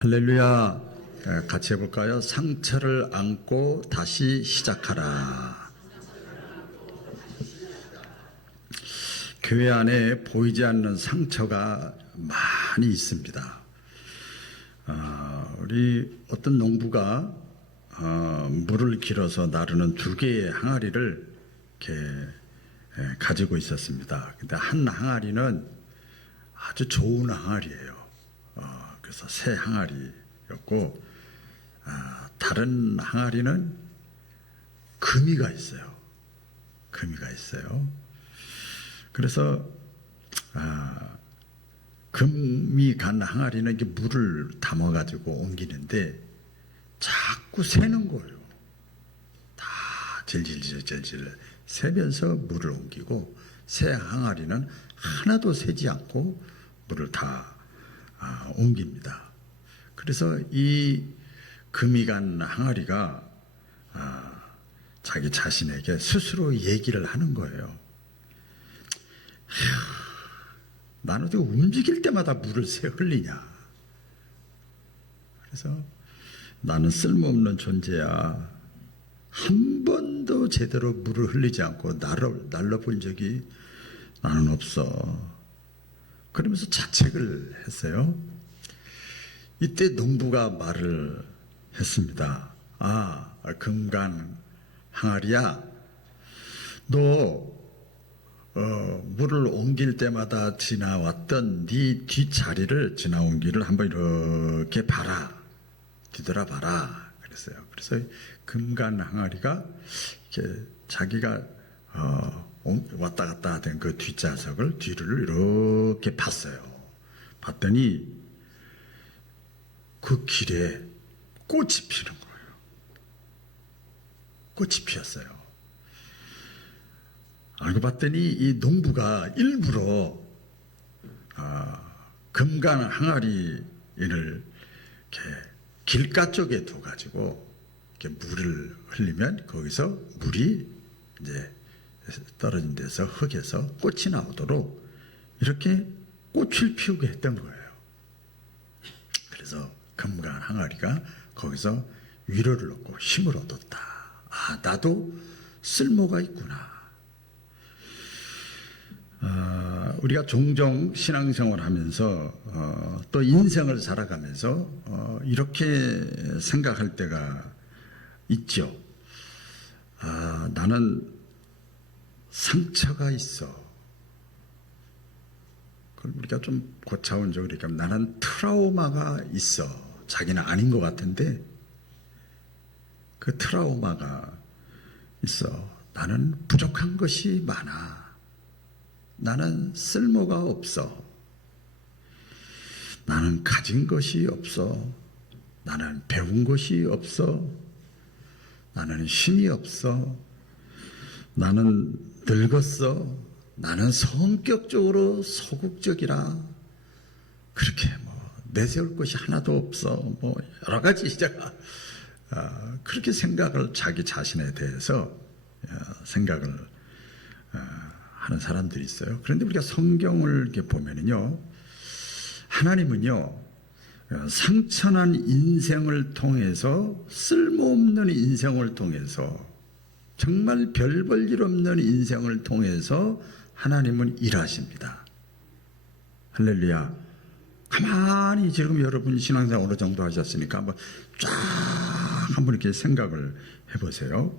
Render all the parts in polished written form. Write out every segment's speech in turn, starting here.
할렐루야. 같이 해볼까요? 상처를 안고 다시 시작하라. 교회 안에 보이지 않는 상처가 많이 있습니다. 우리 어떤 농부가 물을 길어서 나르는 두 개의 항아리를 이렇게 가지고 있었습니다. 근데 한 항아리는 아주 좋은 항아리예요. 그래서 새 항아리였고, 다른 항아리는 금이가 있어요. 금이가 있어요. 그래서 금이 간 항아리는 이게 물을 담아가지고 옮기는데 자꾸 새는 거예요. 다 질질 새면서 물을 옮기고, 새 항아리는 하나도 새지 않고 물을 다 옮깁니다. 그래서 이 금이 간 항아리가 자기 자신에게 스스로 얘기를 하는 거예요. 나는 어떻게 움직일 때마다 물을 새 흘리냐. 그래서 나는 쓸모없는 존재야. 한 번도 제대로 물을 흘리지 않고 날려본 적이 나는 없어. 그러면서 자책을 했어요. 이때 농부가 말을 했습니다. 금간 항아리야, 너 물을 옮길 때마다 지나왔던 네 뒷자리를 지나온 길을 한번 이렇게 봐라, 뒤돌아봐라 그랬어요. 그래서 금간 항아리가 이렇게 자기가 왔다 갔다 하던 그 뒷좌석을 뒤를 이렇게 봤어요. 봤더니 그 길에 꽃이 피는 거예요. 꽃이 피었어요. 알고 봤더니 이 농부가 일부러 금간 항아리를 이렇게 길가 쪽에 둬가지고 이렇게 물을 흘리면 거기서 물이 이제 떨어진 데서 흙에서 꽃이 나오도록 이렇게 꽃을 피우게 했던 거예요. 그래서 금간 항아리가 거기서 위로를 얻고 힘을 얻었다. 나도 쓸모가 있구나. 우리가 종종 신앙생활을 하면서 또 인생을 살아가면서 이렇게 생각할 때가 있죠. 나는 상처가 있어. 그럼 우리가 좀 고차원적으로 얘기하면 나는 트라우마가 있어. 자기는 아닌 것 같은데 그 트라우마가 있어. 나는 부족한 것이 많아. 나는 쓸모가 없어. 나는 가진 것이 없어. 나는 배운 것이 없어. 나는 힘이 없어. 나는 늙었어. 나는 성격적으로 소극적이라. 그렇게 내세울 것이 하나도 없어. 여러 가지 제가 그렇게 생각을 자기 자신에 대해서 생각을 하는 사람들이 있어요. 그런데 우리가 성경을 이렇게 보면은요, 하나님은요, 상처난 인생을 통해서, 쓸모없는 인생을 통해서, 정말 별 볼 일 없는 인생을 통해서 하나님은 일하십니다. 할렐루야. 가만히 지금 여러분 신앙생활 어느 정도 하셨으니까 한번 쫙 한번 이렇게 생각을 해보세요.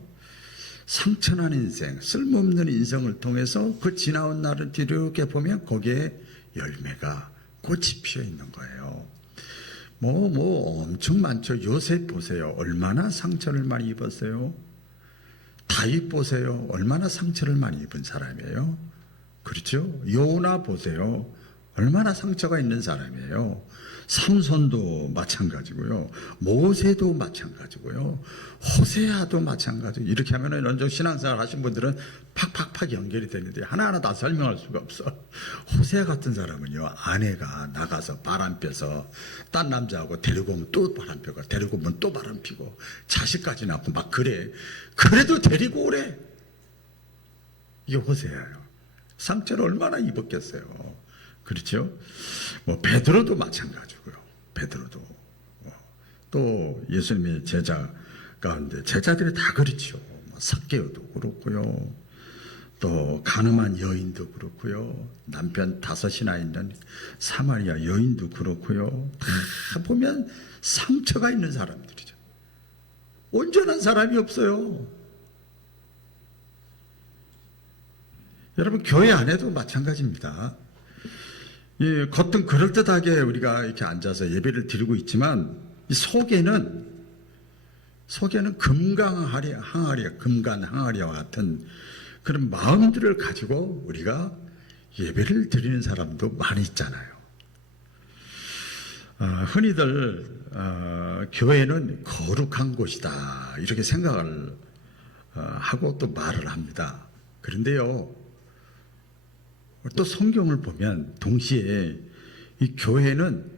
상처난 인생, 쓸모없는 인생을 통해서 그 지나온 날을 뒤로 보면 거기에 열매가, 꽃이 피어 있는 거예요. 엄청 많죠. 요셉 보세요. 얼마나 상처를 많이 입었어요. 다윗 보세요. 얼마나 상처를 많이 입은 사람이에요. 그렇죠? 요나 보세요. 얼마나 상처가 있는 사람이에요. 삼손도 마찬가지고요. 모세도 마찬가지고요. 호세아도 마찬가지고. 이렇게 하면 이런 신앙생활 하신 분들은 팍팍팍 연결이 되는데 하나하나 다 설명할 수가 없어. 호세아 같은 사람은요, 아내가 나가서 바람 펴서 딴 남자하고 데리고 오면 또 바람 펴고, 데리고 오면 또 바람 피고, 자식까지 낳고 막 그래. 그래도 데리고 오래. 이게 호세아예요. 상처를 얼마나 입었겠어요. 그렇죠? 베드로도 마찬가지고요. 베드로도 또 예수님의 제자 가운데 제자들이 다 그렇죠. 삭개오도 그렇고요. 또 가늠한 여인도 그렇고요. 남편 5이나 있는 사마리아 여인도 그렇고요. 다 보면 상처가 있는 사람들이죠. 온전한 사람이 없어요. 여러분 교회 안에도 마찬가지입니다. 겉은 그럴듯하게 우리가 이렇게 앉아서 예배를 드리고 있지만 이 속에는 금간 항아리와 같은 그런 마음들을 가지고 우리가 예배를 드리는 사람도 많이 있잖아요. 흔히들 교회는 거룩한 곳이다 이렇게 생각을 하고 또 말을 합니다. 그런데요, 또 성경을 보면 동시에 이 교회는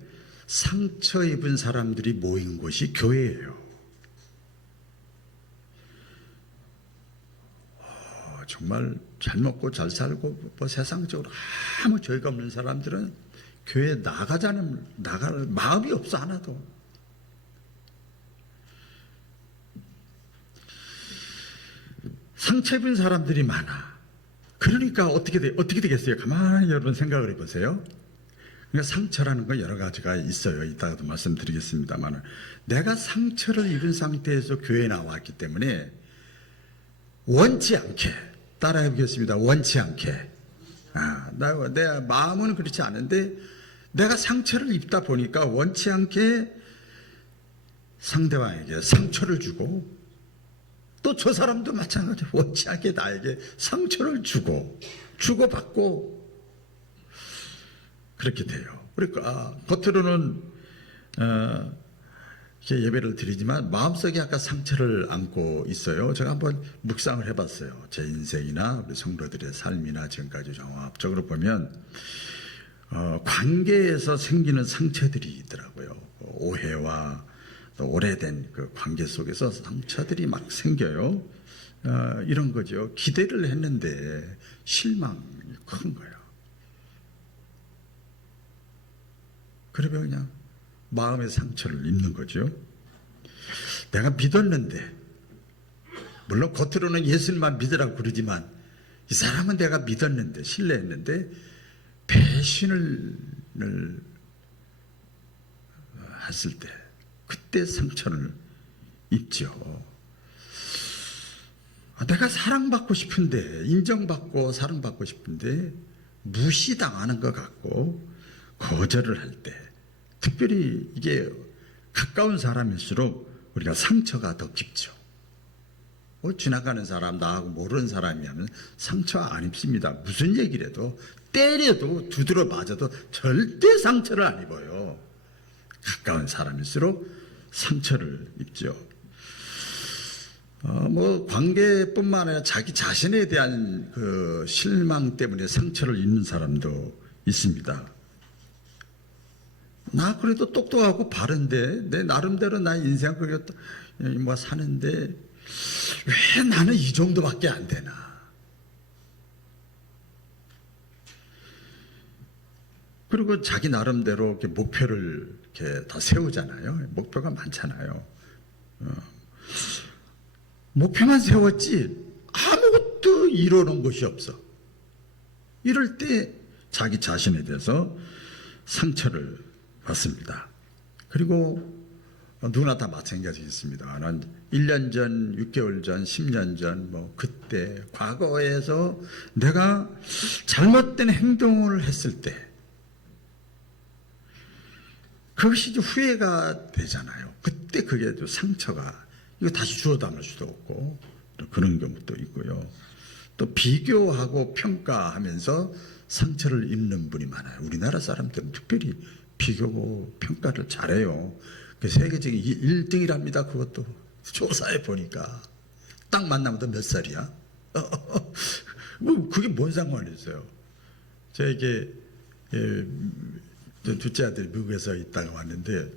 상처 입은 사람들이 모인 곳이 교회예요. 정말 잘 먹고 잘 살고 세상적으로 아무 죄가 없는 사람들은 교회에 나갈 마음이 없어 하나도. 상처 입은 사람들이 많아. 그러니까 어떻게 되겠어요? 가만히 여러분 생각을 해보세요. 그러니까 상처라는 건 여러 가지가 있어요. 이따가도 말씀드리겠습니다만, 내가 상처를 입은 상태에서 교회에 나왔기 때문에 원치 않게 따라해 보겠습니다. 원치 않게. 내 마음은 그렇지 않은데 내가 상처를 입다 보니까 원치 않게 상대방에게 상처를 주고, 또 저 사람도 마찬가지로 원치 않게 나에게 상처를 주고받고 그렇게 돼요. 그러니까 겉으로는 이렇게 예배를 드리지만 마음속에 약간 상처를 안고 있어요. 제가 한번 묵상을 해봤어요. 제 인생이나 우리 성도들의 삶이나 지금까지 종합적으로 보면 관계에서 생기는 상처들이 있더라고요. 오해와 또 오래된 그 관계 속에서 상처들이 막 생겨요. 이런 거죠. 기대를 했는데 실망이 큰 거예요. 그러면 그냥 마음의 상처를 입는 거죠. 내가 믿었는데, 물론 겉으로는 예수님만 믿으라고 그러지만 이 사람은 내가 믿었는데, 신뢰했는데 배신을 했을 때 그때 상처를 입죠. 내가 사랑받고 싶은데, 인정받고 사랑받고 싶은데 무시당하는 것 같고 거절을 할 때, 특별히 이게 가까운 사람일수록 우리가 상처가 더 깊죠. 지나가는 사람, 나하고 모르는 사람이면 상처 안 입습니다. 무슨 얘기를 해도, 때려도, 두드려 맞아도 절대 상처를 안 입어요. 가까운 사람일수록 상처를 입죠. 관계뿐만 아니라 자기 자신에 대한 그 실망 때문에 상처를 입는 사람도 있습니다. 나 그래도 똑똑하고 바른데, 내 나름대로 나 인생 그렇게 사는데 왜 나는 이 정도밖에 안 되나? 그리고 자기 나름대로 이렇게 목표를 이렇게 다 세우잖아요. 목표가 많잖아요. 목표만 세웠지 아무것도 이루는 것이 없어. 이럴 때 자기 자신에 대해서 상처를 받습니다. 그리고 누구나 다 마찬가지겠습니다. 난 1년 전, 6개월 전, 10년 전, 그때 과거에서 내가 잘못된 행동을 했을 때 그것이 후회가 되잖아요. 그때 그게 또 상처가, 이거 다시 주워 담을 수도 없고 그런 경우도 있고요. 또 비교하고 평가하면서 상처를 입는 분이 많아요. 우리나라 사람들은 특별히 비교고 평가를 잘해요. 세계적인 1등이랍니다. 그것도 조사해 보니까 딱 만나면 너 몇 살이야? 그게 뭔 상관이 있어요. 저에게 둘째 아들이 미국에서 있다가 왔는데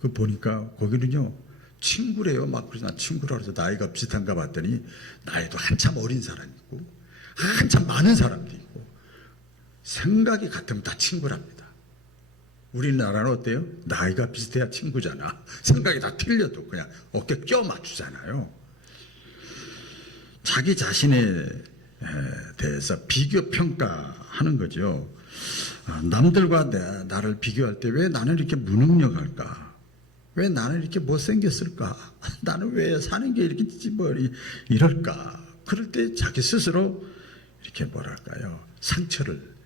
그 보니까 거기는요 친구래요. 막 그래서 나 친구라 그래서 나이가 비슷한가 봤더니 나이도 한참 어린 사람이 있고 한참 많은 사람도 있고 생각이 같으면 다 친구랍니다. 우리나라는 어때요? 나이가 비슷해야 친구잖아. 생각이 다 틀려도 그냥 어깨 껴 맞추잖아요. 자기 자신에 대해서 비교 평가하는 거죠. 남들과 나를 비교할 때 왜 나는 이렇게 무능력할까? 왜 나는 이렇게 못생겼을까? 나는 왜 사는 게 이렇게 이럴까? 그럴 때 자기 스스로 이렇게 뭐랄까요? 상처를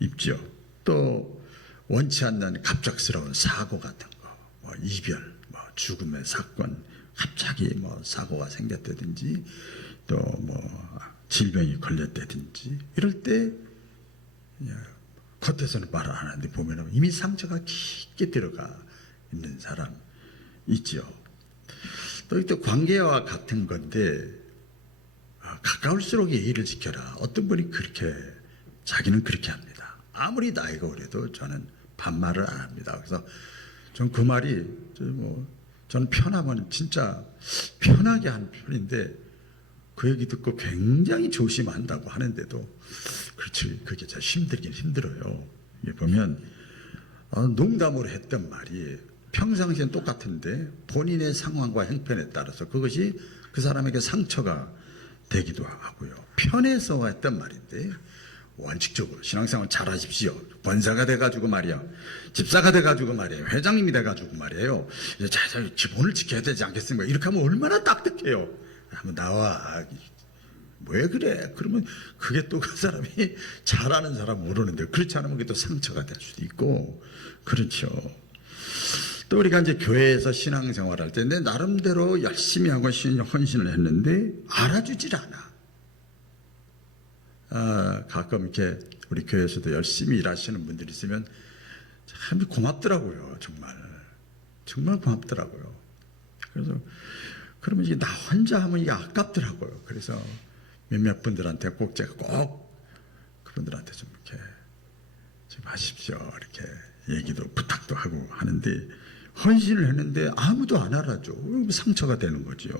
입죠. 또 원치 않는 갑작스러운 사고 같은 거, 뭐 이별, 뭐 죽음의 사건, 갑자기 뭐 사고가 생겼다든지 또 뭐 질병이 걸렸다든지 이럴 때 겉에서는 말을 안 하는데 보면 이미 상처가 깊게 들어가 있는 사람 있죠. 또 관계와 같은 건데 가까울수록 예의를 지켜라. 어떤 분이 그렇게 자기는 그렇게 합니다. 아무리 나이가 어려도 저는 반말을 안 합니다. 그래서 전 그 말이 저는 편하면 진짜 편하게 하는 편인데 그 얘기 듣고 굉장히 조심한다고 하는데도 그렇지 그게 참 힘들긴 힘들어요. 이게 보면 농담으로 했던 말이 평상시엔 똑같은데 본인의 상황과 형편에 따라서 그것이 그 사람에게 상처가 되기도 하고요. 편해서 했던 말인데 원칙적으로 신앙생활 잘하십시오. 권사가 돼가지고 말이야, 집사가 돼가지고 말이에요, 회장님이 돼가지고 말이에요. 이제 잘 기본을 지켜야 되지 않겠습니까? 이렇게 하면 얼마나 딱딱해요. 한번 나와. 왜 그래? 그러면 그게 또 그 사람이 잘하는 사람 모르는데 그렇지 않으면 그게 또 상처가 될 수도 있고 그렇죠. 또 우리가 이제 교회에서 신앙생활할 때 내 나름대로 열심히 하고 헌신을 했는데 알아주질 않아. 가끔 이렇게 우리 교회에서도 열심히 일하시는 분들이 있으면 참 고맙더라고요. 정말 고맙더라고요. 그래서 그러면 이게 나 혼자 하면 이게 아깝더라고요. 그래서 몇몇 분들한테 꼭 제가 꼭 그분들한테 좀 이렇게 좀 하십시오. 이렇게 얘기도 부탁도 하고 하는데 헌신을 했는데 아무도 안 알아줘. 상처가 되는 거죠.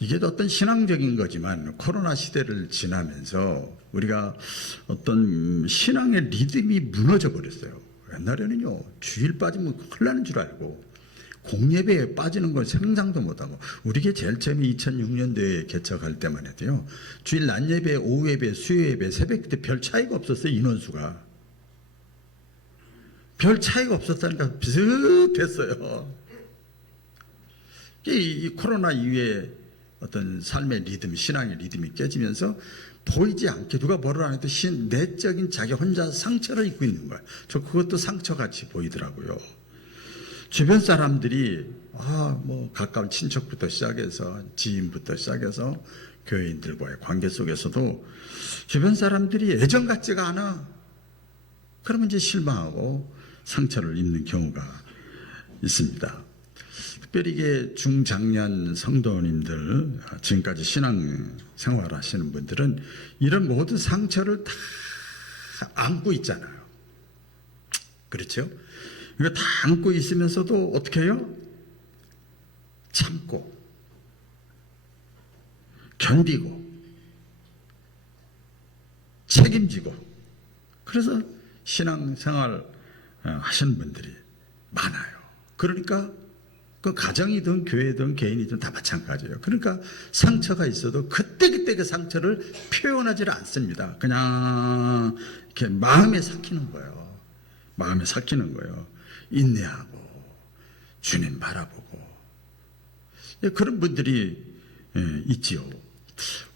이게 어떤 신앙적인 거지만 코로나 시대를 지나면서 우리가 어떤 신앙의 리듬이 무너져 버렸어요. 옛날에는요, 주일 빠지면 큰일 나는 줄 알고 공예배에 빠지는 걸 상상도 못하고, 우리게 제일 처음에 2006년도에 개척할 때만 해도요, 주일 낮예배, 오후예배, 수요예배, 새벽 때 별 차이가 없었어요. 인원수가 별 차이가 없었다니까 비슷했어요. 이 코로나 이후에 어떤 삶의 리듬, 신앙의 리듬이 깨지면서 보이지 않게 누가 뭐를 안 해도 내적인 자기 혼자 상처를 입고 있는 거예요. 저 그것도 상처같이 보이더라고요. 주변 사람들이 가까운 친척부터 시작해서 지인부터 시작해서 교회인들과의 관계 속에서도 주변 사람들이 애정 같지가 않아. 그러면 이제 실망하고 상처를 입는 경우가 있습니다. 특별히 이게 중장년 성도님들, 지금까지 신앙 생활하시는 분들은 이런 모든 상처를 다 안고 있잖아요. 그렇죠? 이거 다 안고 있으면서도 어떻게 해요? 참고, 견디고, 책임지고. 그래서 신앙생활 하시는 분들이 많아요. 그러니까 그 가정이든 교회든 개인이든 다 마찬가지예요. 그러니까 상처가 있어도 그때그때 그 상처를 표현하지 않습니다. 그냥 이렇게 마음에 삭히는 거예요. 마음에 삭히는 거예요. 인내하고 주님 바라보고 그런 분들이 있지요.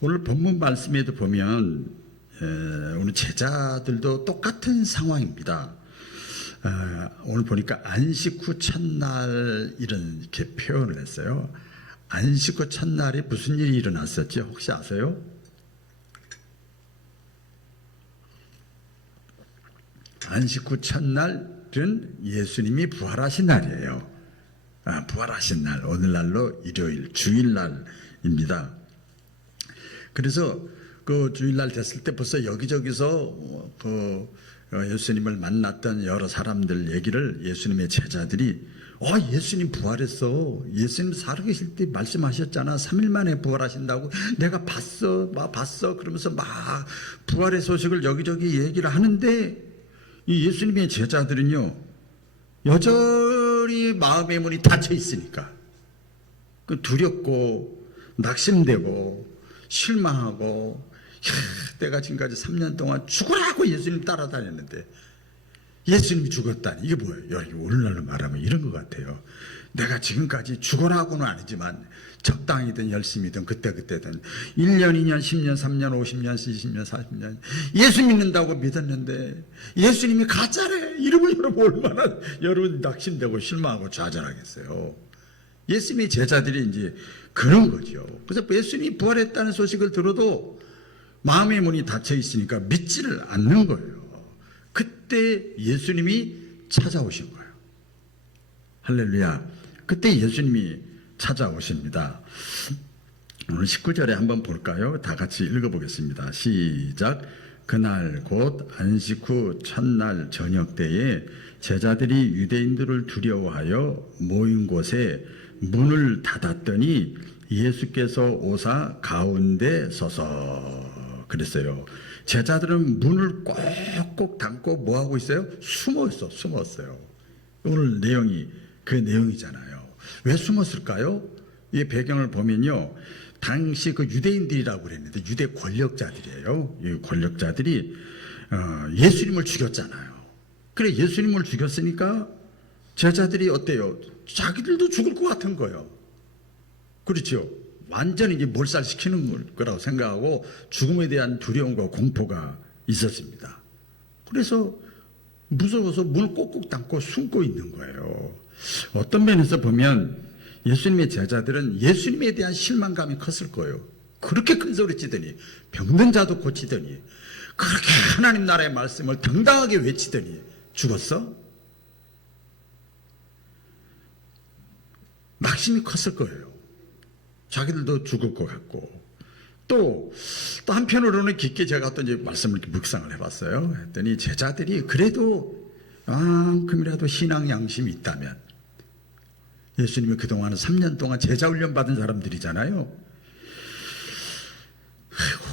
오늘 본문 말씀에도 보면 오늘 제자들도 똑같은 상황입니다. 오늘 보니까 안식 후 첫날 이렇게 표현을 했어요. 안식 후 첫날에 무슨 일이 일어났었죠? 혹시 아세요? 안식 후 첫날은 예수님이 부활하신 날이에요. 부활하신 날, 오늘날로 일요일, 주일날입니다. 그래서 그 주일날 됐을 때 벌써 여기저기서 예수님을 만났던 여러 사람들 얘기를 예수님의 제자들이 예수님 부활했어. 예수님 살아계실 때 말씀하셨잖아. 3일 만에 부활하신다고. 내가 봤어. 그러면서 막 부활의 소식을 여기저기 얘기를 하는데 이 예수님의 제자들은요, 여전히 마음의 문이 닫혀 있으니까 그 두렵고 낙심되고 실망하고, 내가 지금까지 3년 동안 죽으라고 예수님 따라다녔는데 예수님이 죽었다니, 이게 뭐예요? 여기 오늘날로 말하면 이런 것 같아요. 내가 지금까지 죽으라고는 아니지만 적당히든 열심히든 그때든 1년, 2년, 10년, 3년, 50년, 20년, 40년 예수 믿는다고 믿었는데 예수님이 가짜래. 이러면 여러분 얼마나 여러분 낙심되고 실망하고 좌절하겠어요. 예수님의 제자들이 이제 그런 거죠. 그래서 예수님이 부활했다는 소식을 들어도 마음의 문이 닫혀 있으니까 믿지를 않는 거예요. 그때 예수님이 찾아오신 거예요. 할렐루야. 그때 예수님이 찾아오십니다. 오늘 19절에 한번 볼까요? 다 같이 읽어보겠습니다. 시작. 그날 곧 안식 후 첫날 저녁 때에 제자들이 유대인들을 두려워하여 모인 곳에 문을 닫았더니 예수께서 오사 가운데 서서 그랬어요. 제자들은 문을 꼭꼭 닫고 뭐 하고 있어요? 숨었어요. 오늘 내용이 그 내용이잖아요. 왜 숨었을까요? 이 배경을 보면요, 당시 그 유대인들이라고 그랬는데 유대 권력자들이에요. 이 권력자들이 예수님을 죽였잖아요. 그래, 예수님을 죽였으니까 제자들이 어때요? 자기들도 죽을 것 같은 거예요. 그렇죠? 완전히 이제 몰살시키는 거라고 생각하고 죽음에 대한 두려움과 공포가 있었습니다. 그래서 무서워서 문을 꼭꼭 닫고 숨고 있는 거예요. 어떤 면에서 보면 예수님의 제자들은 예수님에 대한 실망감이 컸을 거예요. 그렇게 큰 소리 치더니, 병든 자도 고치더니, 그렇게 하나님 나라의 말씀을 당당하게 외치더니 죽었어? 낙심이 컸을 거예요. 자기들도 죽을 것 같고. 또 한편으로는 깊게 제가 또 이제 말씀을 이렇게 묵상을 해봤어요. 했더니 제자들이 그래도 만큼이라도 신앙 양심이 있다면, 예수님이 그동안 3년 동안 제자 훈련 받은 사람들이잖아요. 아이고,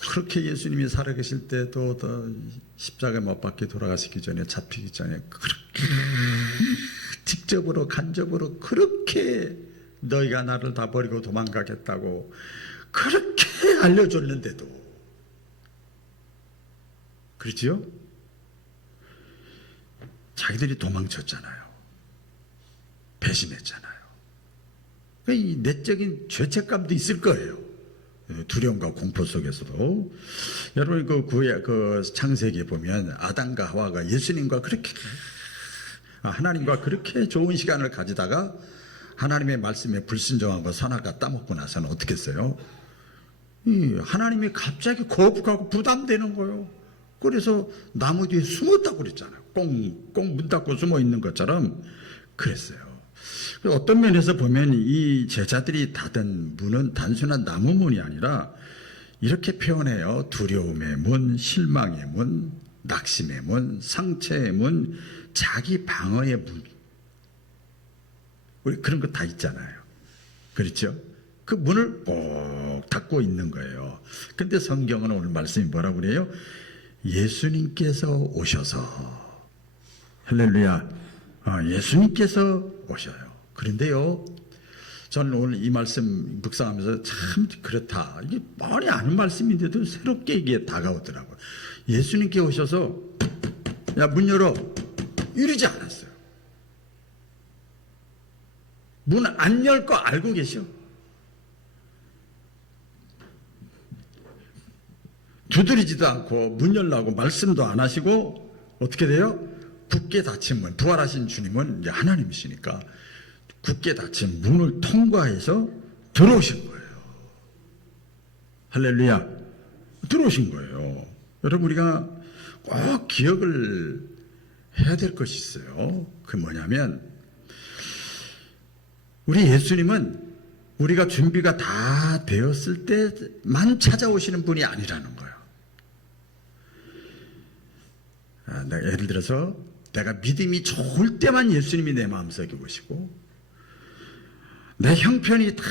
그렇게 예수님이 살아계실 때도 더 십자가에 못 박혀 돌아가시기 전에, 잡히기 전에 그렇게 직접으로 간접으로 그렇게 너희가 나를 다 버리고 도망가겠다고 그렇게 알려줬는데도, 그렇지요? 자기들이 도망쳤잖아요. 배신했잖아요. 이 내적인 죄책감도 있을 거예요. 두려움과 공포 속에서도. 여러분 그 창세기에 보면 아담과 하와가 예수님과 그렇게, 하나님과 그렇게 좋은 시간을 가지다가 하나님의 말씀에 불순종하고 선악과 따먹고 나서는 어떻게 했어요? 하나님이 갑자기 거북하고 부담되는 거예요. 그래서 나무 뒤에 숨었다고 그랬잖아요. 꽁꽁 문 닫고 숨어 있는 것처럼 그랬어요. 어떤 면에서 보면 이 제자들이 닫은 문은 단순한 나무 문이 아니라 이렇게 표현해요. 두려움의 문, 실망의 문, 낙심의 문, 상처의 문, 자기 방어의 문. 우리 그런 거 다 있잖아요. 그렇죠? 그 문을 꼭 닫고 있는 거예요. 근데 성경은 오늘 말씀이 뭐라고 그래요? 예수님께서 오셔서, 할렐루야, 예수님께서 오셔요. 그런데요, 저는 오늘 이 말씀 묵상하면서 참 그렇다. 이게 많이 아는 말씀인데도 새롭게 이게 다가오더라고요. 예수님께 오셔서 야, 문 열어, 이러지 않았어요. 문 안 열 거 알고 계셔? 두드리지도 않고 문 열라고 말씀도 안 하시고 어떻게 돼요? 굳게 닫힌 문, 부활하신 주님은 이제 하나님이시니까 굳게 닫힌 문을 통과해서 들어오신 거예요. 할렐루야. 들어오신 거예요. 여러분, 우리가 꼭 기억을 해야 될 것이 있어요. 그 뭐냐면, 우리 예수님은 우리가 준비가 다 되었을 때만 찾아오시는 분이 아니라는 거예요. 예를 들어서 내가 믿음이 좋을 때만 예수님이 내 마음속에 오시고, 내 형편이 다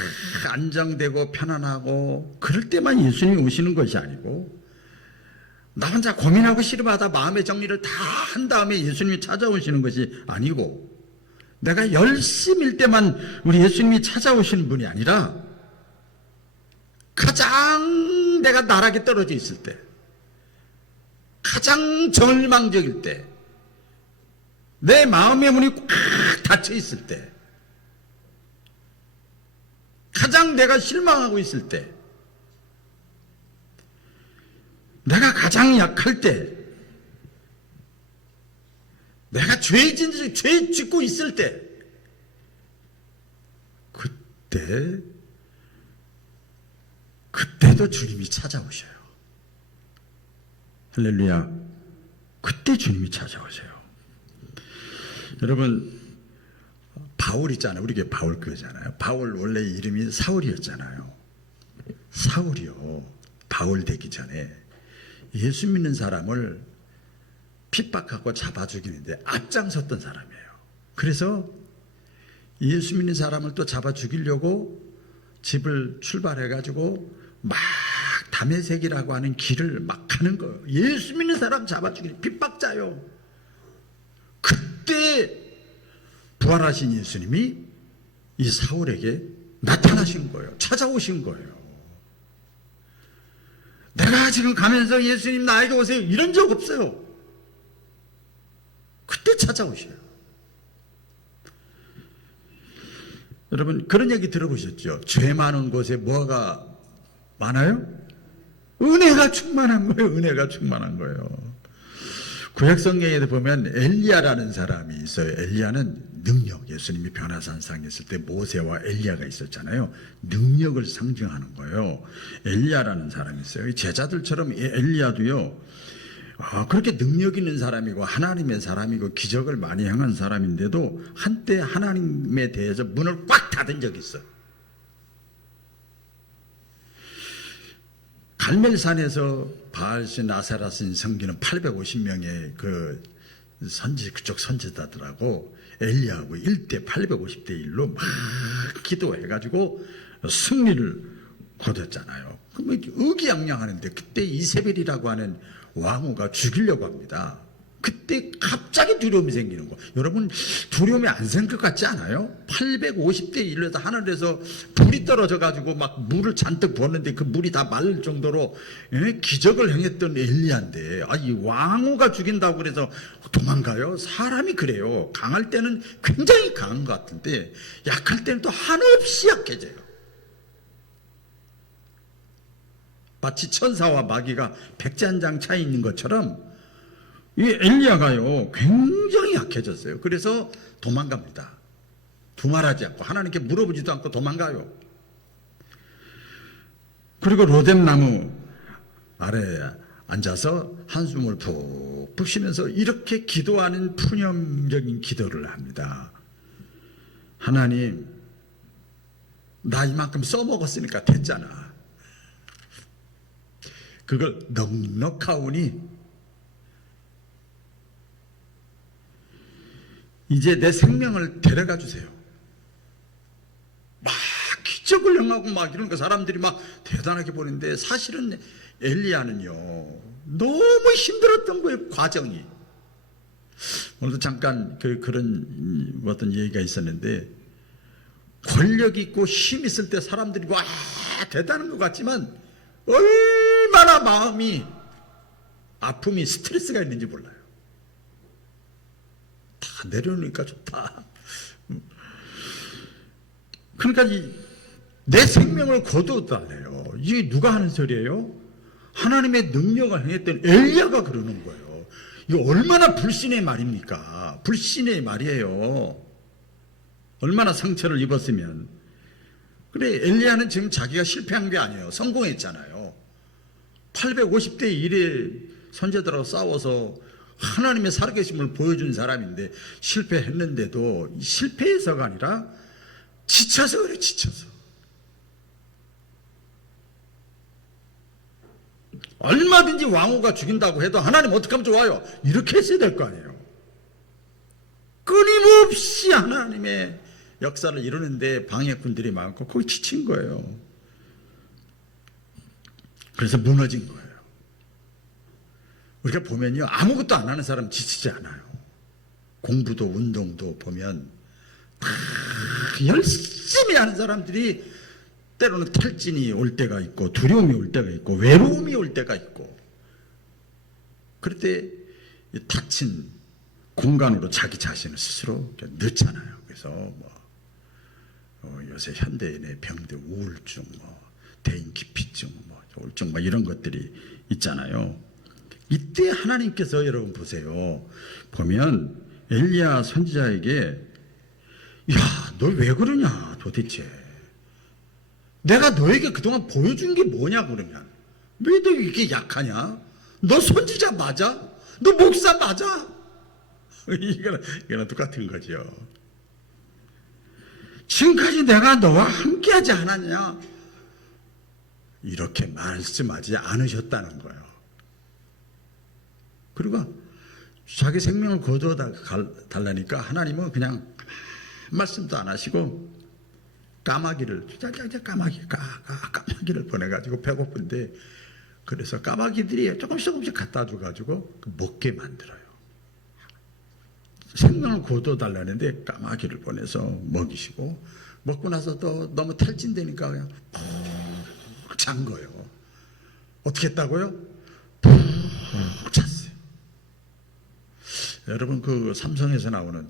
안정되고 편안하고 그럴 때만 예수님이 오시는 것이 아니고, 나 혼자 고민하고 씨름하다 마음의 정리를 다 한 다음에 예수님이 찾아오시는 것이 아니고, 내가 열심일 때만 우리 예수님이 찾아오시는 분이 아니라 가장 내가 나락에 떨어져 있을 때, 가장 절망적일 때, 내 마음의 문이 꽉 닫혀 있을 때, 가장 내가 실망하고 있을 때, 내가 가장 약할 때, 내가 죄 짓고 있을 때, 그때도 주님이 찾아오셔요. 할렐루야. 그때 주님이 찾아오세요. 여러분, 바울 있잖아요. 우리 교회 바울 교회잖아요. 바울 원래 이름이 사울이었잖아요. 사울이요, 바울 되기 전에 예수 믿는 사람을 핍박하고 잡아 죽이는데 앞장섰던 사람이에요. 그래서 예수 믿는 사람을 또 잡아 죽이려고 집을 출발해가지고 막 다메섹이라고 하는 길을 막 가는 거예요. 예수 믿는 사람 잡아 죽이는 핍박자요. 그때 부활하신 예수님이 이 사울에게 나타나신 거예요. 찾아오신 거예요. 내가 지금 가면서 예수님 나에게 오세요 이런 적 없어요. 그때 찾아오셔요. 여러분, 그런 얘기 들어보셨죠? 죄 많은 곳에 뭐가 많아요? 은혜가 충만한 거예요. 은혜가 충만한 거예요. 구약성경에 보면 엘리야라는 사람이 있어요. 엘리야는 능력, 예수님이 변화산상에 있을 때 모세와 엘리야가 있었잖아요. 능력을 상징하는 거예요. 엘리야라는 사람이 있어요. 제자들처럼 엘리야도요, 그렇게 능력 있는 사람이고 하나님의 사람이고 기적을 많이 행한 사람인데도 한때 하나님에 대해서 문을 꽉 닫은 적이 있어요. 갈멜산에서 바알신 아세라신 섬기는 850명의 그 그쪽 선지자들하고 엘리야하고 1대 850대 1로 막 기도해가지고 승리를 거뒀잖아요. 그럼 의기양양하는데 그때 이세벨이라고 하는 왕후가 죽이려고 합니다. 그때 갑자기 두려움이 생기는 거. 여러분, 두려움이 안 생길 것 같지 않아요? 850대 1에서 하늘에서 불이 떨어져 가지고 막 물을 잔뜩 부었는데 그 물이 다 마를 정도로 기적을 행했던 엘리야인데, 이 왕후가 죽인다고 그래서 도망가요? 사람이 그래요. 강할 때는 굉장히 강한 것 같은데 약할 때는 또 한없이 약해져요. 마치 천사와 마귀가 백제 한 장 차이 있는 것처럼 이 엘리야가요 굉장히 약해졌어요. 그래서 도망갑니다. 두말하지 않고 하나님께 물어보지도 않고 도망가요. 그리고 로뎀나무 아래에 앉아서 한숨을 푹푹 쉬면서 이렇게 기도하는 푸념적인 기도를 합니다. 하나님, 나 이만큼 써먹었으니까 됐잖아. 그걸 넉넉하오니 이제 내 생명을 데려가 주세요. 막 기적을 행하고 막 이런 거 사람들이 막 대단하게 보는데 사실은 엘리야는요 너무 힘들었던 거예요. 과정이. 오늘도 잠깐 그런 어떤 얘기가 있었는데, 권력 있고 힘 있을 때 사람들이 와 대단한 것 같지만 얼마나 마음이 아픔이 스트레스가 있는지 몰라요. 다 내려놓으니까 좋다. 그러니까 내 생명을 거두어달래요. 이게 누가 하는 소리예요? 하나님의 능력을 행했던 엘리야가 그러는 거예요. 이거 얼마나 불신의 말입니까? 불신의 말이에요. 얼마나 상처를 입었으면. 그래, 엘리야는 지금 자기가 실패한 게 아니에요. 성공했잖아요. 850대 1의 선제들하고 싸워서 하나님의 살아계심을 보여준 사람인데 실패했는데도 실패해서가 아니라 지쳐서 그래, 지쳐서. 얼마든지 왕후가 죽인다고 해도 하나님 어떻게 하면 좋아요? 이렇게 했어야 될 거 아니에요. 끊임없이 하나님의 역사를 이루는데 방해꾼들이 많고 거기 지친 거예요. 그래서 무너진 거예요. 우리가 보면요, 아무것도 안 하는 사람 지치지 않아요. 공부도 운동도 보면 다 열심히 하는 사람들이 때로는 탈진이 올 때가 있고, 두려움이 올 때가 있고, 외로움이 올 때가 있고, 그럴 때 닫힌 공간으로 자기 자신을 스스로 넣잖아요. 그래서 요새 현대인의 병들, 우울증, 대인기피증, 우울증 이런 것들이 있잖아요. 이때 하나님께서 여러분 보세요. 보면 엘리야 선지자에게, 야, 너 왜 그러냐 도대체. 내가 너에게 그동안 보여준 게 뭐냐 그러면. 왜 너 이렇게 약하냐? 너 선지자 맞아? 너 목사 맞아? 이거는 똑같은 거죠. 지금까지 내가 너와 함께하지 않았냐? 이렇게 말씀하지 않으셨다는 거예요. 그리고 자기 생명을 거둬달라니까 하나님은 그냥 말씀도 안 하시고 까마귀를 까마귀를 보내가지고 배고픈데, 그래서 까마귀들이 조금씩 갖다 줘가지고 먹게 만들어요. 생명을 거둬달라는데 까마귀를 보내서 먹이시고, 먹고 나서 또 너무 탈진되니까 그냥 푹 잔 거예요. 어떻게 했다고요? 푹 잤어요. 여러분 그 삼성에서 나오는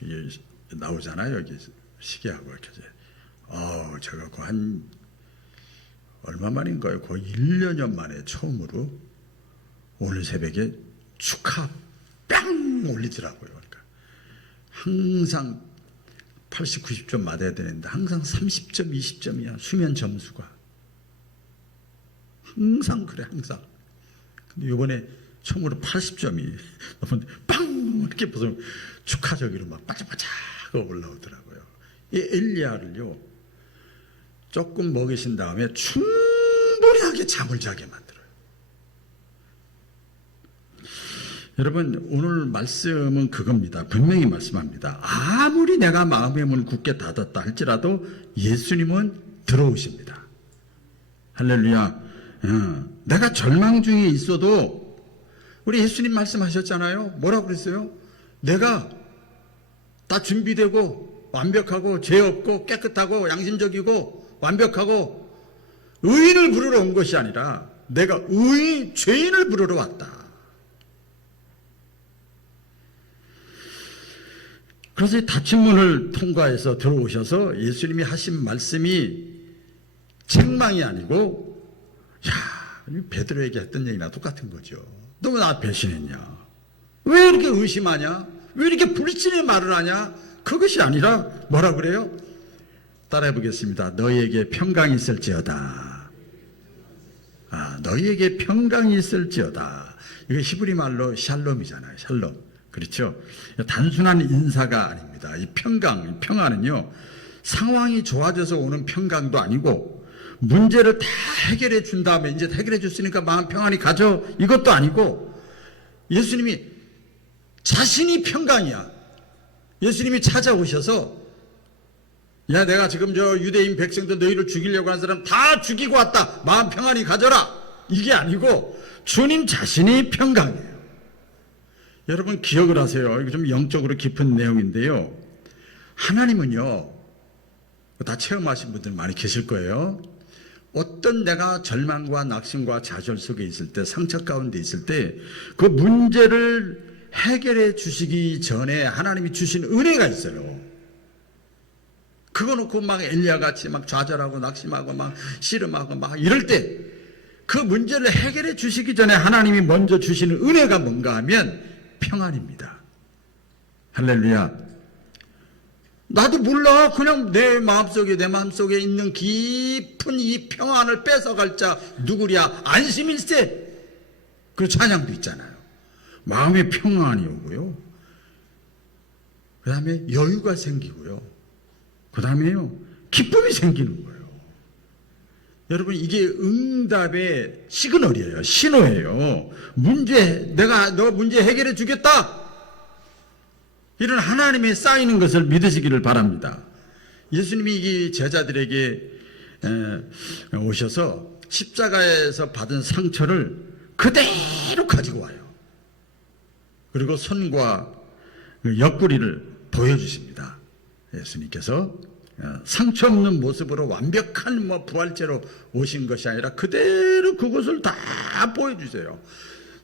이게 나오잖아요. 여기 시계하고 이렇게. 제가 한 얼마 만인가요? 거의 1년여 만에 처음으로 오늘 새벽에 축하 뺨 올리더라고요. 그러니까 항상 80, 90점 맞아야 되는데 항상 30점, 20점이야. 수면 점수가. 항상 그래, 항상. 근데 이번에 처음으로 80점이 빵 이렇게 무슨 축하적으로 막 바짝바짝 올라오더라고요. 이 엘리야를요, 조금 먹이신 다음에 충분하게 잠을 자게 만들어요. 여러분 오늘 말씀은 그겁니다. 분명히 말씀합니다. 아무리 내가 마음의 문을 굳게 닫았다 할지라도 예수님은 들어오십니다. 할렐루야. 내가 절망 중에 있어도 우리 예수님 말씀하셨잖아요. 뭐라고 그랬어요? 내가 다 준비되고 완벽하고 죄 없고 깨끗하고 양심적이고 완벽하고 의인을 부르러 온 것이 아니라 내가 죄인을 부르러 왔다. 그래서 이 닫힌 문을 통과해서 들어오셔서 예수님이 하신 말씀이 책망이 아니고, 베드로에게 했던 얘기나 똑같은 거죠. 너 왜 나 배신했냐? 왜 이렇게 의심하냐? 왜 이렇게 불신의 말을 하냐? 그것이 아니라 뭐라 그래요? 따라해 보겠습니다. 너희에게 평강이 있을지어다. 너희에게 평강이 있을지어다. 이거 히브리 말로 샬롬이잖아요. 샬롬. 그렇죠? 단순한 인사가 아닙니다. 이 평안은요, 상황이 좋아져서 오는 평강도 아니고, 문제를 다 해결해 준 다음에 이제 해결해 줬으니까 마음 평안히 가져, 이것도 아니고, 예수님이 자신이 평강이야. 예수님이 찾아오셔서, 야, 내가 지금 저 유대인 백성들 너희를 죽이려고 하는 사람 다 죽이고 왔다. 마음 평안히 가져라. 이게 아니고 주님 자신이 평강이에요. 여러분 기억을 하세요. 이거 좀 영적으로 깊은 내용인데요. 하나님은요, 다 체험하신 분들 많이 계실 거예요. 어떤 내가 절망과 낙심과 좌절 속에 있을 때, 상처 가운데 있을 때 그 문제를 해결해 주시기 전에 하나님이 주신 은혜가 있어요. 그거 놓고 막 엘리야 같이 막 좌절하고 낙심하고 막 씨름하고 막 이럴 때 그 문제를 해결해 주시기 전에 하나님이 먼저 주시는 은혜가 뭔가 하면 평안입니다. 할렐루야. 나도 몰라. 그냥 내 마음속에 있는 깊은 이 평안을 뺏어갈 자 누구랴? 안심일세. 그 찬양도 있잖아요. 마음의 평안이 오고요. 그 다음에 여유가 생기고요. 그 다음에요, 기쁨이 생기는 거예요. 여러분, 이게 응답의 시그널이에요. 신호예요. 내가 너 문제 해결해 주겠다. 이런 하나님의 쌓이는 것을 믿으시기를 바랍니다. 예수님이 이 제자들에게 오셔서 십자가에서 받은 상처를 그대로 가지고 와요. 그리고 손과 옆구리를 보여주십니다. 예수님께서 상처 없는 모습으로 완벽한 부활체로 오신 것이 아니라 그대로 그것을 다 보여주세요.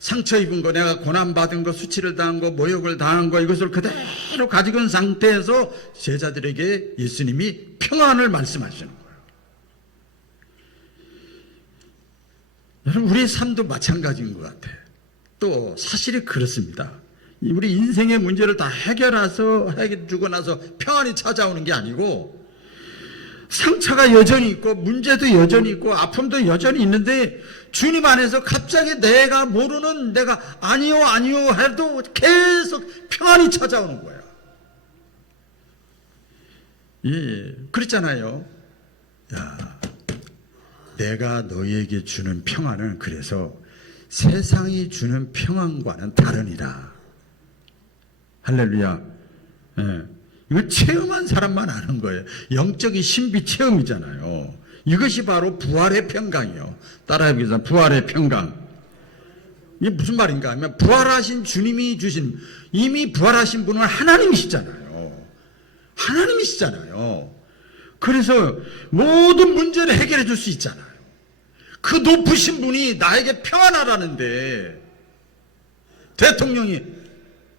상처 입은 거, 내가 고난받은 거, 수치를 당한 거, 모욕을 당한 거, 이것을 그대로 가지고 있는 상태에서 제자들에게 예수님이 평안을 말씀하시는 거예요. 여러분, 우리의 삶도 마찬가지인 것 같아요. 또 사실이 그렇습니다. 우리 인생의 문제를 다 해결해주고 나서 평안이 찾아오는 게 아니고, 상처가 여전히 있고 문제도 여전히 있고 아픔도 여전히 있는데 주님 안에서 갑자기 내가 모르는, 내가 아니요 아니요 해도 계속 평안이 찾아오는 거예요. 예, 그랬잖아요. 야, 내가 너희에게 주는 평안은 그래서 세상이 주는 평안과는 다르니라. 할렐루야. 예. 이거 체험한 사람만 아는 거예요. 영적인 신비 체험이잖아요. 이것이 바로 부활의 평강이요. 따라해보겠습니다. 부활의 평강. 이게 무슨 말인가 하면, 부활하신 주님이 주신, 이미 부활하신 분은 하나님이시잖아요. 하나님이시잖아요. 그래서 모든 문제를 해결해 줄 수 있잖아요. 그 높으신 분이 나에게 평안하라는데, 대통령이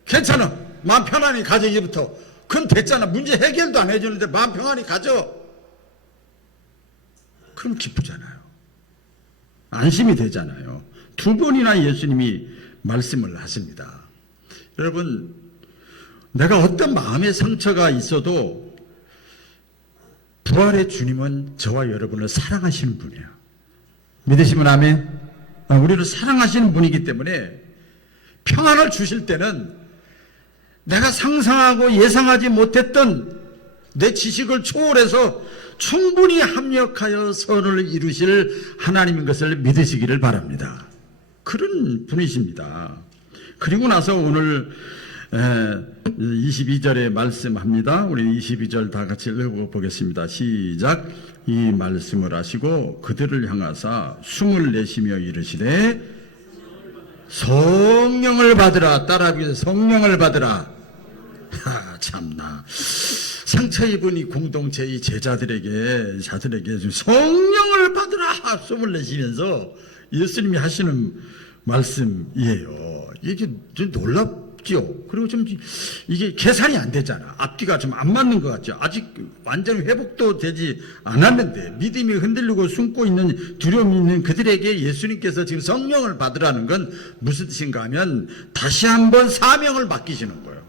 괜찮아, 마음 편안히 가져, 이제부터. 그건 됐잖아. 문제 해결도 안 해주는데 마음 평안히 가져. 그럼 기쁘잖아요. 안심이 되잖아요. 두 번이나 예수님이 말씀을 하십니다. 여러분, 내가 어떤 마음의 상처가 있어도 부활의 주님은 저와 여러분을 사랑하시는 분이에요. 믿으시면 아멘. 우리를 사랑하시는 분이기 때문에 평안을 주실 때는 내가 상상하고 예상하지 못했던 내 지식을 초월해서 충분히 합력하여 선을 이루실 하나님인 것을 믿으시기를 바랍니다. 그런 분이십니다. 그리고 나서 오늘 22절에 말씀합니다. 우리 22절 다 같이 읽어보겠습니다. 시작. 이 말씀을 하시고 그들을 향하사 숨을 내쉬며 이르시되 성령을 받으라. 따라하기 성령을 받으라. 참나. 상처 입은 이 공동체, 이 제자들에게 성령을 받으라 숨을 내쉬면서 예수님이 하시는 말씀이에요. 이게 좀 놀랍죠. 그리고 좀 이게 계산이 안 되잖아. 앞뒤가 좀 안 맞는 것 같죠. 아직 완전 회복도 되지 않았는데 믿음이 흔들리고 숨고 있는, 두려움이 있는 그들에게 예수님께서 지금 성령을 받으라는 건 무슨 뜻인가 하면 다시 한번 사명을 맡기시는 거예요.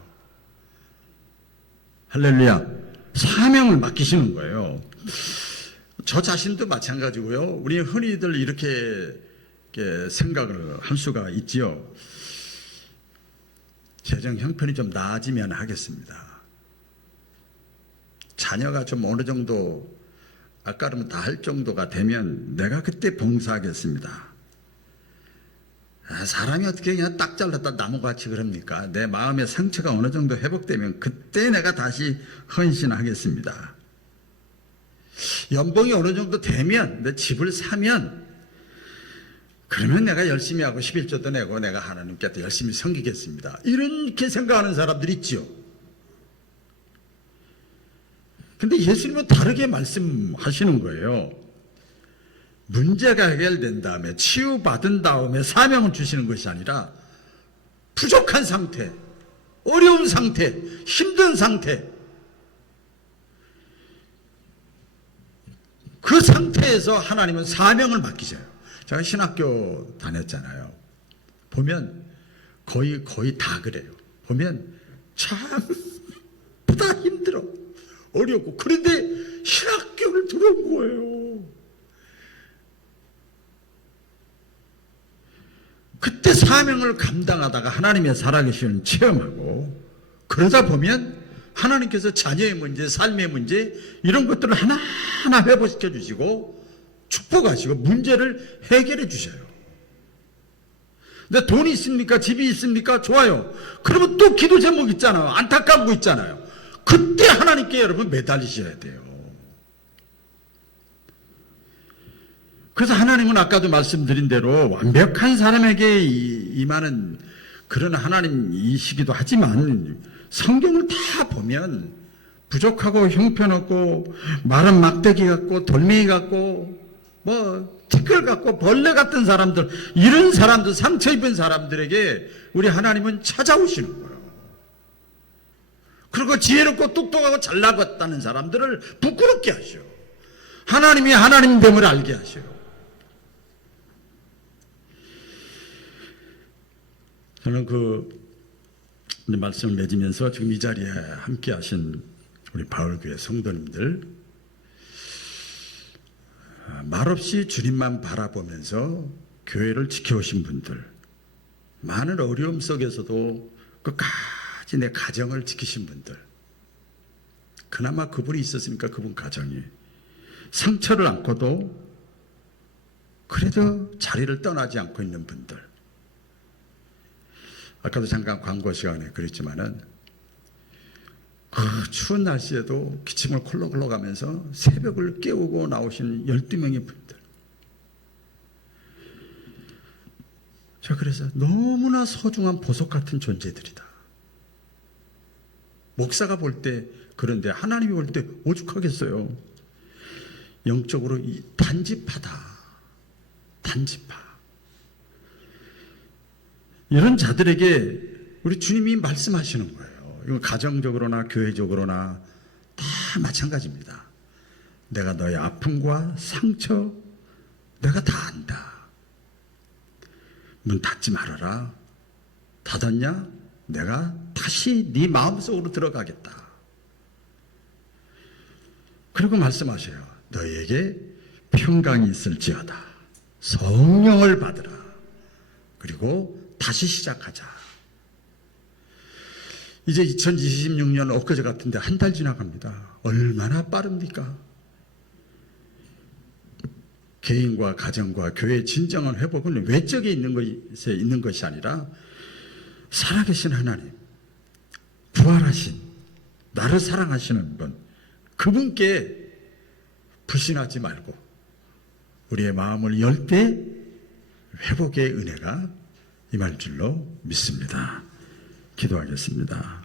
할렐루야. 사명을 맡기시는 거예요. 저 자신도 마찬가지고요. 우리 흔히들 이렇게 생각을 할 수가 있지요. 재정 형편이 좀 나아지면 하겠습니다. 자녀가 좀 어느 정도 아까는 다 할 정도가 되면 내가 그때 봉사하겠습니다. 사람이 어떻게 그냥 딱 잘랐다 나무같이 그럽니까? 내 마음의 상처가 어느 정도 회복되면 그때 내가 다시 헌신하겠습니다. 연봉이 어느 정도 되면, 내 집을 사면, 그러면 내가 열심히 하고 11조도 내고 내가 하나님께 또 열심히 섬기겠습니다. 이렇게 생각하는 사람들이 있죠. 근데 예수님은 다르게 말씀하시는 거예요. 문제가 해결된 다음에, 치유받은 다음에 사명을 주시는 것이 아니라 부족한 상태, 어려운 상태, 힘든 상태, 그 상태에서 하나님은 사명을 맡기셔요. 제가 신학교 다녔잖아요. 보면 거의 다 그래요. 보면 참 다 힘들어, 어렵고, 그런데 신학교를 들어온 거예요. 그때 사명을 감당하다가 하나님의 살아계시는 체험하고, 그러다 보면 하나님께서 자녀의 문제, 삶의 문제, 이런 것들을 하나하나 회복시켜 주시고 축복하시고 문제를 해결해 주셔요. 근데 돈이 있습니까? 집이 있습니까? 좋아요. 그러면 또 기도 제목 있잖아요. 안타까운 거 있잖아요. 그때 하나님께 여러분 매달리셔야 돼요. 그래서 하나님은 아까도 말씀드린 대로 완벽한 사람에게 임하는 그런 하나님이시기도 하지만 성경을 다 보면 부족하고 형편없고 마른 막대기 같고 돌멩이 같고 티끌 같고 벌레 같은 사람들, 이런 사람들, 상처 입은 사람들에게 우리 하나님은 찾아오시는 거예요. 그리고 지혜롭고 똑똑하고 잘나갔다는 사람들을 부끄럽게 하셔. 하나님이 하나님됨을 알게 하셔요. 저는 말씀을 맺으면서 지금 이 자리에 함께 하신 우리 바울교회 성도님들, 말없이 주님만 바라보면서 교회를 지켜오신 분들, 많은 어려움 속에서도 끝까지 내 가정을 지키신 분들, 그나마 그분이 있었으니까 그분 가정이 상처를 안고도 그래도 자리를 떠나지 않고 있는 분들, 아까도 잠깐 광고 시간에 그랬지만은 그 추운 날씨에도 기침을 콜록콜록 하면서 새벽을 깨우고 나오신 12명의 분들, 저 그래서 너무나 소중한 보석 같은 존재들이다. 목사가 볼 때 그런데 하나님이 볼 때 오죽하겠어요. 영적으로 단지파다. 단지파. 이런 자들에게 우리 주님이 말씀하시는 거예요. 이거 가정적으로나 교회적으로나 다 마찬가지입니다. 내가 너의 아픔과 상처 내가 다 안다. 문 닫지 말아라. 닫았냐? 내가 다시 네 마음속으로 들어가겠다. 그리고 말씀하셔요. 너에게 평강이 있을지어다. 성령을 받으라. 그리고 다시 시작하자. 이제 2026년 엊그제 같은데 한 달 지나갑니다. 얼마나 빠릅니까? 개인과 가정과 교회의 진정한 회복은 외적에 있는 것이 아니라 살아계신 하나님, 부활하신 나를 사랑하시는 분, 그분께 불신하지 말고 우리의 마음을 열 때 회복의 은혜가 임할 줄로 믿습니다. 기도하겠습니다.